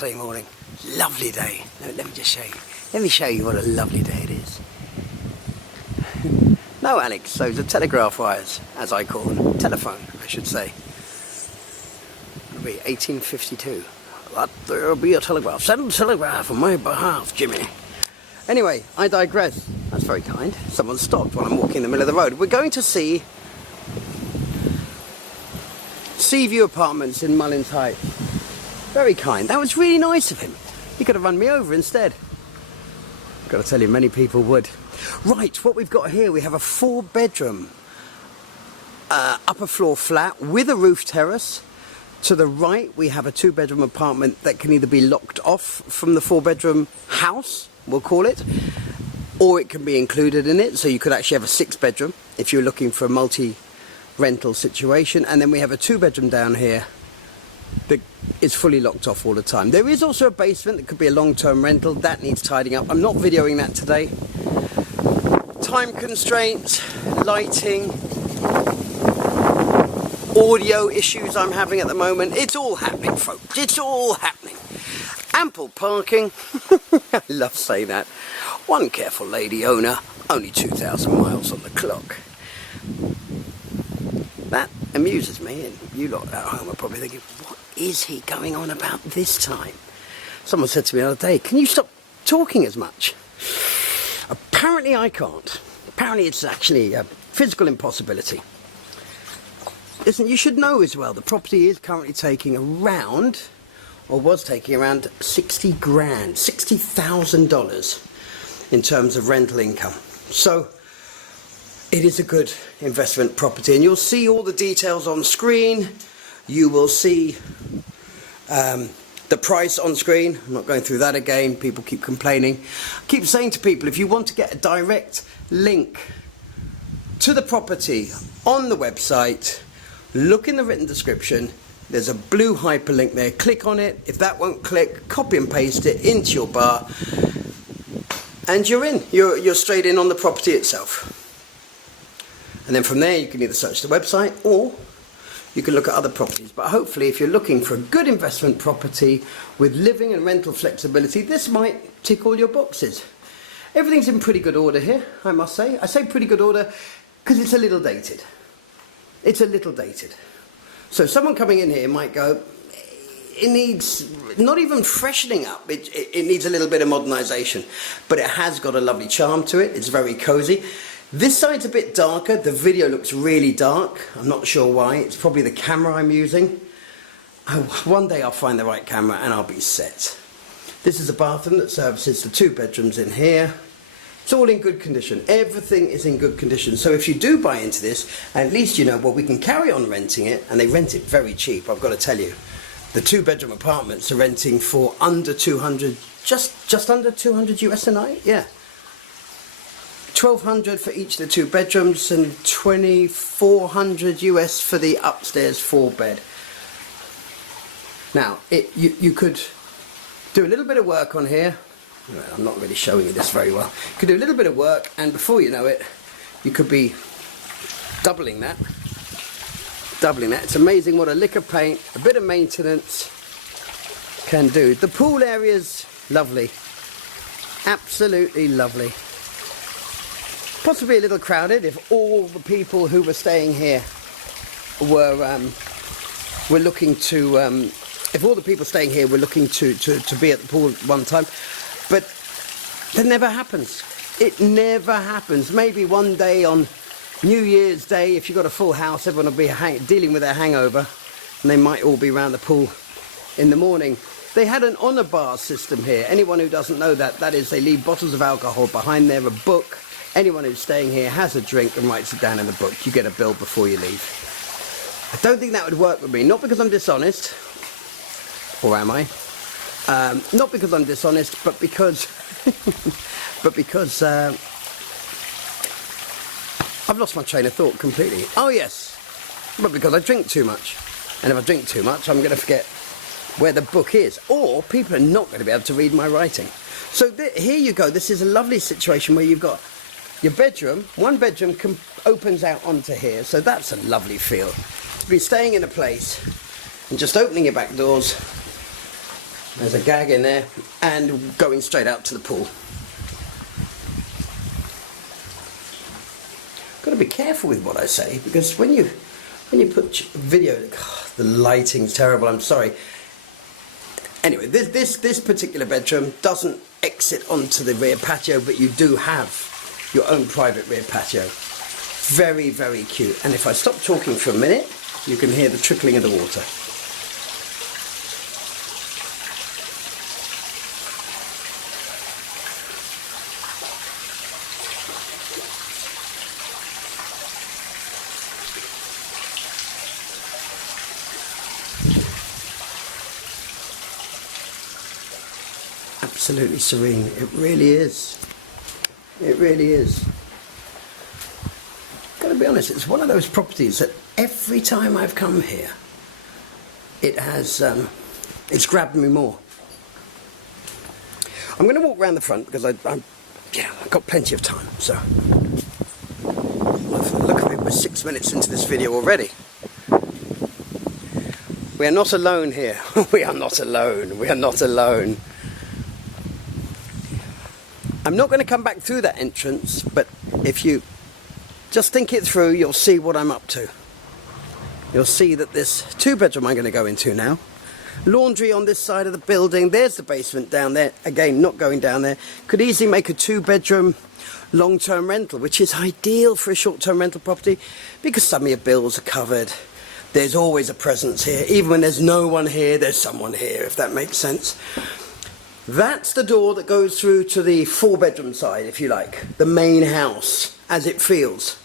Saturday morning, lovely day. Let me just show you. Let me show you what a lovely day it is. No, Alex, those are telegraph wires, as I call them. Telephone, I should say. It'll be 1852. There'll be a telegraph. Send a telegraph on my behalf, Jimmy. Anyway, I digress. That's very kind. Someone stopped while I'm walking in the middle of the road. We're going to see Seaview Apartments in Mullins Heights. Very kind. That was really nice of him. He could have run me over instead. Got to tell you, many people would. Right, what we've got here, we have a 4-bedroom upper floor flat with a roof terrace. To the right, we have a 2-bedroom apartment that can either be locked off from the 4-bedroom house, we'll call it, or it can be included in it. So you could actually have a 6-bedroom if you're looking for a multi-rental situation. And then we have a 2-bedroom down here that is fully locked off all the time. There is also a basement that could be a long-term rental. That needs tidying up. I'm not videoing that today. Time constraints, lighting, audio issues I'm having at the moment. It's all happening, folks. It's all happening. Ample parking. I love saying that. One careful lady owner, only 2,000 miles on the clock. That amuses me, and you lot at home are probably thinking, what is he going on about this time? Someone said to me the other day, can you stop talking as much? Apparently I can't. Apparently it's actually a physical impossibility. Listen, you should know as well, the property is currently taking around, or was taking around 60 grand, $60,000 in terms of rental income. So it is a good investment property, and you'll see all the details on screen. You will see the price on screen. I'm not going through that again. People keep complaining. I keep saying to people, if you want to get a direct link to the property on the website, look in the written description. There's a blue hyperlink there. Click on it. If that won't click, copy and paste it into your bar, and you're in. You're straight in on the property itself. And then from there you can either search the website or you can look at other properties. But hopefully, if you're looking for a good investment property with living and rental flexibility, this might tick all your boxes. Everything's in pretty good order here, I must say. I say pretty good order because it's a little dated. It's a little dated. So someone coming in here might go, it needs not even freshening up. It needs a little bit of modernisation. But it has got a lovely charm to it. It's very cosy. This side's a bit darker. The video looks really dark. I'm not sure why. It's probably the camera I'm using. One day I'll find the right camera and I'll be set. This is a bathroom that services the 2 bedrooms in here. It's all in good condition. Everything is in good condition. So if you do buy into this, at least you know, well, we can carry on renting it, and they rent it very cheap, I've got to tell you. The 2-bedroom apartments are renting for under 200, just under 200 US a night, yeah. 1,200 for each of the 2 bedrooms and 2,400 US for the upstairs 4-bed. Now, you could do a little bit of work on here. Well, I'm not really showing you this very well. You could do a little bit of work, and before you know it, you could be doubling that. Doubling that. It's amazing what a lick of paint, a bit of maintenance can do. The pool area's lovely. Absolutely lovely. Possibly a little crowded if all the people who were staying here were looking to, if all the people staying here were looking to be at the pool at one time. But that never happens. It never happens. Maybe one day on New Year's Day, if you've got a full house, everyone will be dealing with their hangover, and they might all be around the pool in the morning. They had an honour bar system here. Anyone who doesn't know that, that is, they leave bottles of alcohol behind there, a book. Anyone who's staying here has a drink and writes it down in the book. You get a bill before you leave. I don't think that would work with me. Not because I'm dishonest, or am I? Not because I'm dishonest, but because I've lost my train of thought completely. Oh yes, but because I drink too much. And if I drink too much, I'm going to forget where the book is. Or people are not going to be able to read my writing. So here you go. This is a lovely situation where you've got your bedroom. One bedroom opens out onto here. So that's a lovely feel. To be staying in a place and just opening your back doors There's a gag in there, and going straight out to the pool. Got to be careful with what I say, because when you put video, the lighting's terrible. I'm sorry. Anyway, this particular bedroom doesn't exit onto the rear patio, but you do have your own private rear patio. Very, very cute. And if I stop talking for a minute, you can hear the trickling of the water. Absolutely serene. It really is. It really is. Gotta be honest, it's one of those properties that every time I've come here, it has it's grabbed me more. I'm going to walk around the front because I've got plenty of time. So, look at it, we're 6 minutes into this video already. We are not alone here. We are not alone. We are not alone. I'm not going to come back through that entrance, but if you just think it through, you'll see what I'm up to. You'll see that this 2-bedroom I'm going to go into now. Laundry on this side of the building. There's the basement down there. Again, not going down there. Could easily make a 2-bedroom long-term rental, which is ideal for a short-term rental property because some of your bills are covered. There's always a presence here. Even when there's no one here, there's someone here, if that makes sense. That's the door that goes through to the 4-bedroom side, if you like. The main house, as it feels.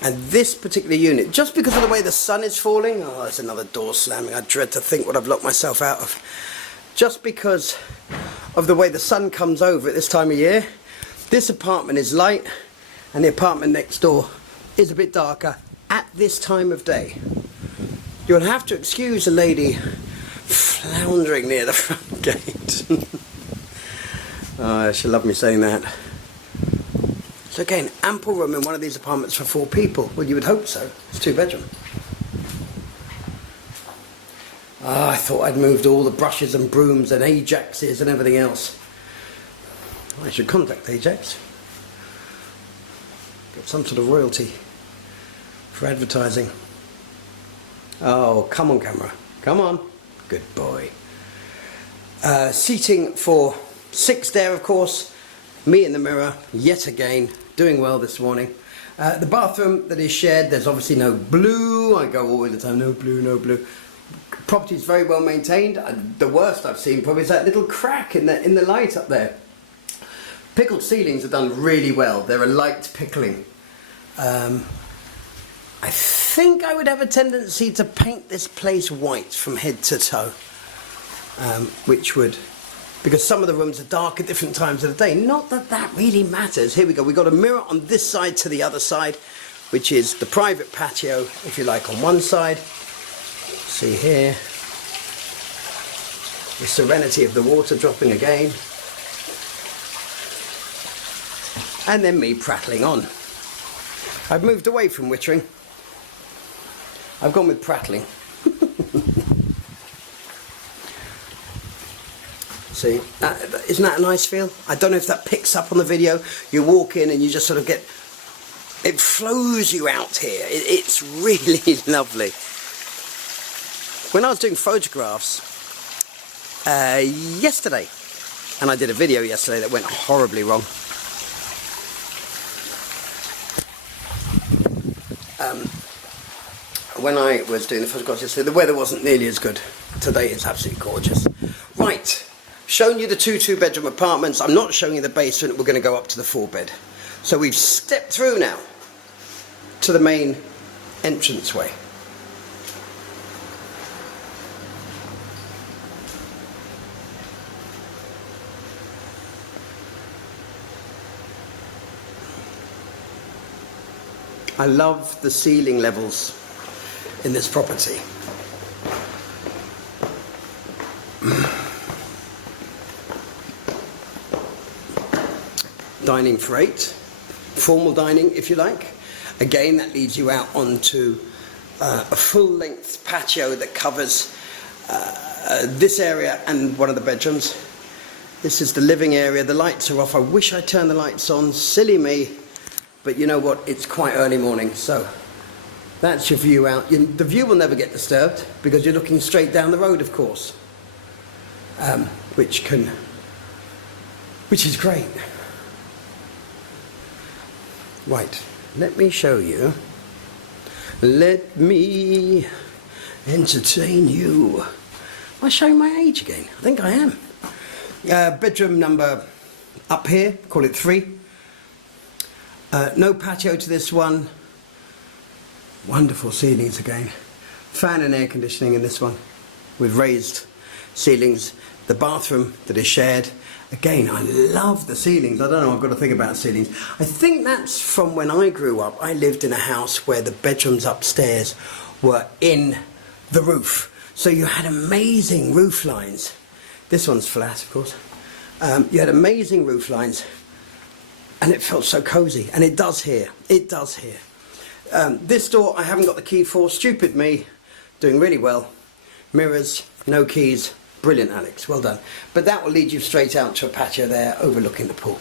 And this particular unit, just because of the way the sun is falling, oh, there's another door slamming. I dread to think what I've locked myself out of. Just because of the way the sun comes over at this time of year, this apartment is light, and the apartment next door is a bit darker at this time of day. You'll have to excuse a lady floundering near the front gate. Oh, she'll love me saying that. So again, ample room in one of these apartments for 4 people. Well, you would hope so. It's 2-bedroom. Ah, I thought I'd moved all the brushes and brooms and Ajaxes and everything else. I should contact Ajax. Get some sort of royalty for advertising. Oh, come on, camera. Come on. Good boy. Seating for 6 there, of course. Me in the mirror, yet again, doing well this morning. The bathroom that is shared, there's obviously no blue. I go all the time, no blue, no blue. Property is very well maintained. The worst I've seen probably is that little crack in the light up there. Pickled ceilings are done really well. They're a light pickling. I think I would have a tendency to paint this place white from head to toe, which would, because some of the rooms are dark at different times of the day. Not that that really matters. Here we go. We've got a mirror on this side to the other side, which is the private patio, if you like, on one side. See here, the serenity of the water dropping again. And then me prattling on. I've moved away from wittering. I've gone with prattling. See, isn't that a nice feel? I don't know if that picks up on the video. You walk in and you just sort of get, it flows you out here. It's really lovely. When I was doing photographs yesterday, and I did a video yesterday that went horribly wrong. When I was doing the photographs yesterday, the weather wasn't nearly as good. Today it's absolutely gorgeous. Right, shown you the 2-bedroom apartments. I'm not showing you the basement. We're going to go up to the 4-bed. So we've stepped through now to the main entranceway. I love the ceiling levels in this property. Dining for 8, formal dining if you like. Again, that leads you out onto a full-length patio that covers this area and one of the bedrooms. This is the living area. The lights are off. I wish I turned the lights on. Silly me. But you know what? It's quite early morning, so that's your view out. The view will never get disturbed because you're looking straight down the road, of course, which is great. Right, let me show you. Let me entertain you. Am I showing my age again? I think I am. Bedroom number up here, call it 3. No patio to this one. Wonderful ceilings again. Fan and air conditioning in this one with raised ceilings. The bathroom that is shared. Again, I love the ceilings. I don't know, I've got to think about ceilings. I think that's from when I grew up. I lived in a house where the bedrooms upstairs were in the roof. So you had amazing roof lines. This one's flat, of course. You had amazing roof lines, and it felt so cosy. And it does here. It does here. This door I haven't got the key for. Stupid me. Doing really well. Mirrors, no keys. Brilliant, Alex. Well done. But that will lead you straight out to a patio there overlooking the pool,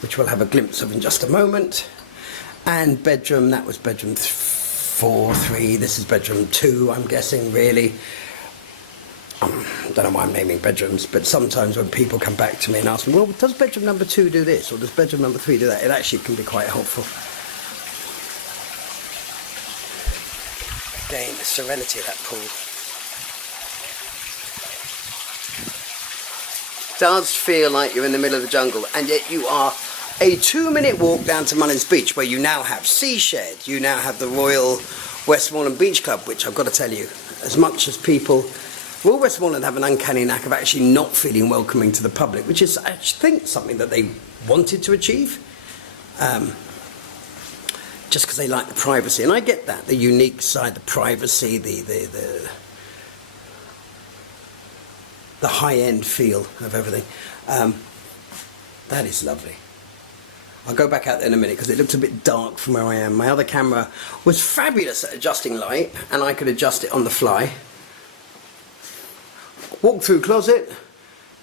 which we'll have a glimpse of in just a moment. And bedroom, that was bedroom 4, 3. This is bedroom 2, I'm guessing, really. I don't know why I'm naming bedrooms, but sometimes when people come back to me and ask me, well, does bedroom number 2 do this, or does bedroom number 3 do that, it actually can be quite helpful. Again, the serenity of that pool. Does feel like you're in the middle of the jungle, and yet you are a 2-minute walk down to Mullins Beach, where you now have Sea Shed, you now have the Royal Westmoreland Beach Club, which I've got to tell you, as much as people... Royal Westmoreland have an uncanny knack of actually not feeling welcoming to the public, which is, I think, something that they wanted to achieve, just because they like the privacy. And I get that, the unique side, the privacy, the high-end feel of everything. That is lovely. I'll go back out there in a minute because it looks a bit dark from where I am. My other camera was fabulous at adjusting light, and I could adjust it on the fly. Walk-through closet.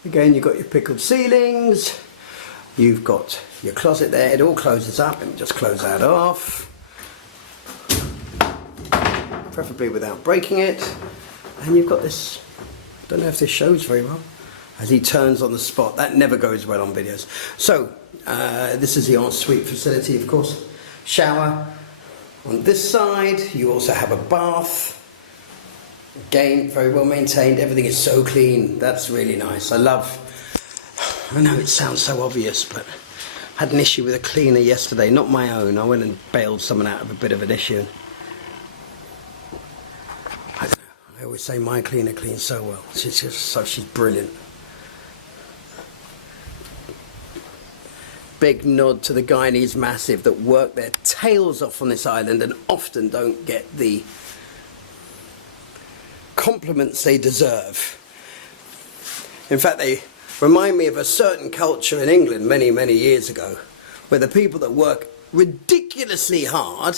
Again, you've got your pickled ceilings. You've got your closet there. It all closes up. Let me just close that off. Preferably without breaking it. And you've got this... I don't know if this shows very well. As he turns on the spot. That never goes well on videos. So, this is the ensuite facility, of course. Shower. On this side, you also have a bath. Again, very well maintained. Everything is so clean. That's really nice. I know it sounds so obvious, but I had an issue with a cleaner yesterday, not my own. I went and bailed someone out of a bit of an issue. I don't know. I always say my cleaner cleans so well. She's brilliant. Big nod to the Guyanese Massive that work their tails off on this island and often don't get the compliments they deserve. In fact, they remind me of a certain culture in England many, many years ago, where the people that work ridiculously hard,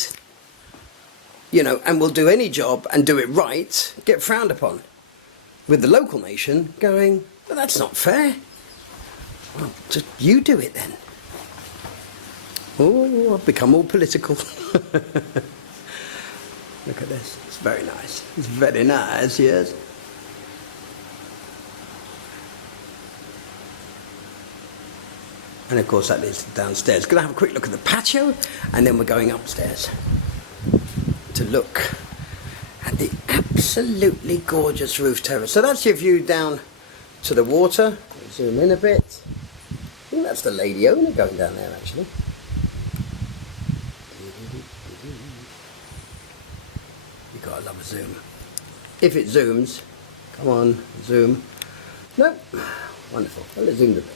you know, and will do any job and do it right, get frowned upon. With the local nation going, well, that's not fair. Well, just you do it then. Oh, I've become all political. Look at this. It's very nice. It's very nice, yes. And of course that leads to downstairs. Going to have a quick look at the patio, and then we're going upstairs to look at the absolutely gorgeous roof terrace. So that's your view down to the water. Zoom in a bit. I think that's the lady owner going down there, actually. You've got to love a zoom. If it zooms, come on, zoom. No, wonderful. Well, it zoomed a bit.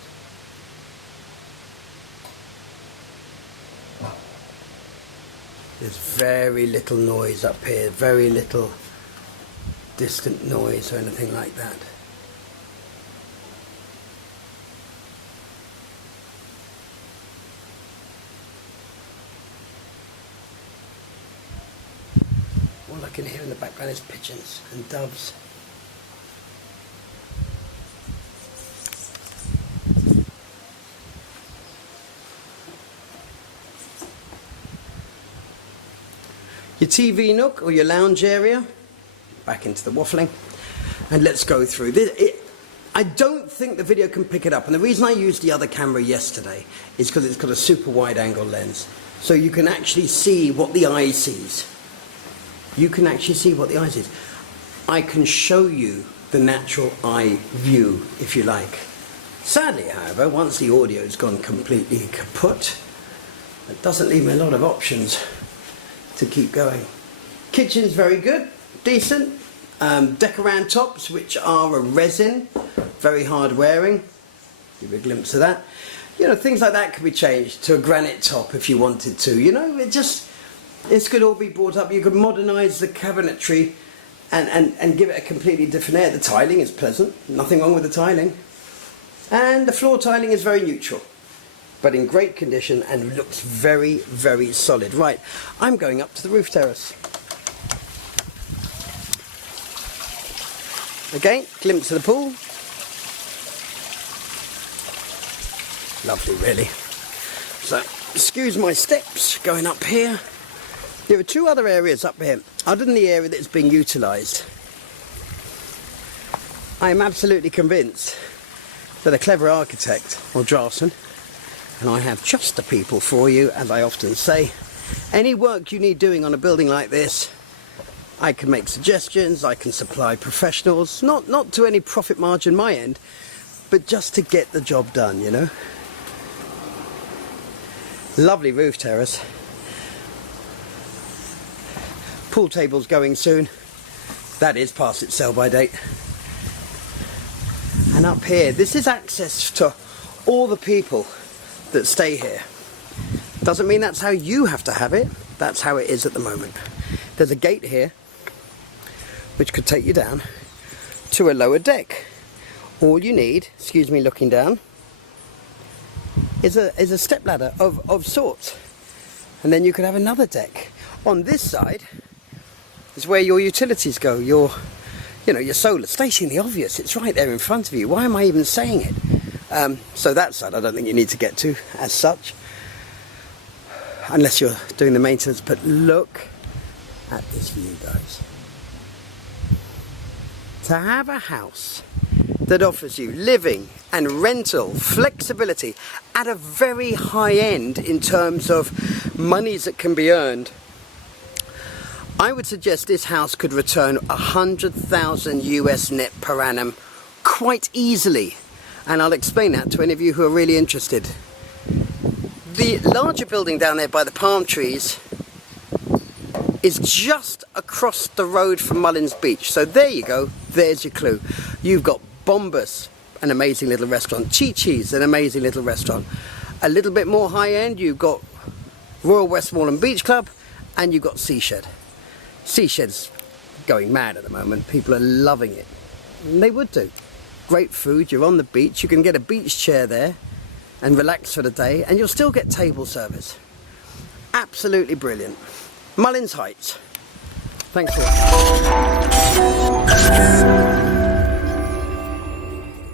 There's very little noise up here, very little distant noise or anything like that. All I can hear in the background is pigeons and doves. your TV nook or your lounge area. Back into the waffling. And let's go through this. I don't think the video can pick it up, and the reason I used the other camera yesterday is because it's got a super wide angle lens, so you can actually see what the eye sees. You can actually see what the eye sees. I can show you the natural eye view if you like. Sadly, however, once the audio's gone completely kaput, it doesn't leave me a lot of options to keep going. Kitchen's very good, decent. Decoran tops, which are a resin, very hard wearing. Give you a glimpse of that. You know, things like that could be changed to a granite top if you wanted to. You know, this could all be brought up. You could modernise the cabinetry and give it a completely different air. The tiling is pleasant, nothing wrong with the tiling. And the floor tiling is very neutral, but in great condition and looks very, very solid. Right, I'm going up to the roof terrace. Again, glimpse of the pool. Lovely, really. So, excuse my steps going up here. There are two other areas up here, other than the area that's being utilised. I am absolutely convinced that a clever architect or draftsman, and I have just the people for you, as I often say, any work you need doing on a building like this, I can make suggestions, I can supply professionals, not to any profit margin my end, but just to get the job done, you know. Lovely roof terrace. Pool table's going soon. That is past its sell-by date. And up here, this is access to all the people that stay here. Doesn't mean that's how you have to have it. That's how it is at the moment. There's a gate here which could take you down to a lower deck. All you need, excuse me looking down, is a stepladder of sorts. And then you could have another deck. On this side is where your utilities go, your solar. Stating the obvious, it's right there in front of you. Why am I even saying it? So that side I don't think you need to get to as such, unless you're doing the maintenance. But look at this view, guys. To have a house that offers you living and rental flexibility at a very high end in terms of monies that can be earned, I would suggest this house could return 100,000 US net per annum quite easily, and I'll explain that to any of you who are really interested. The larger building down there by the palm trees is just across the road from Mullins Beach. So there you go, there's your clue. You've got Bombas, an amazing little restaurant. Chi-Chi's, an amazing little restaurant. A little bit more high end, you've got Royal Westmoreland Beach Club, and you've got Seashed. Seashed's going mad at the moment. People are loving it. And they would do. Great food, you're on the beach, you can get a beach chair there and relax for the day, and you'll still get table service. Absolutely brilliant. Mullins Heights. Thanks for watching.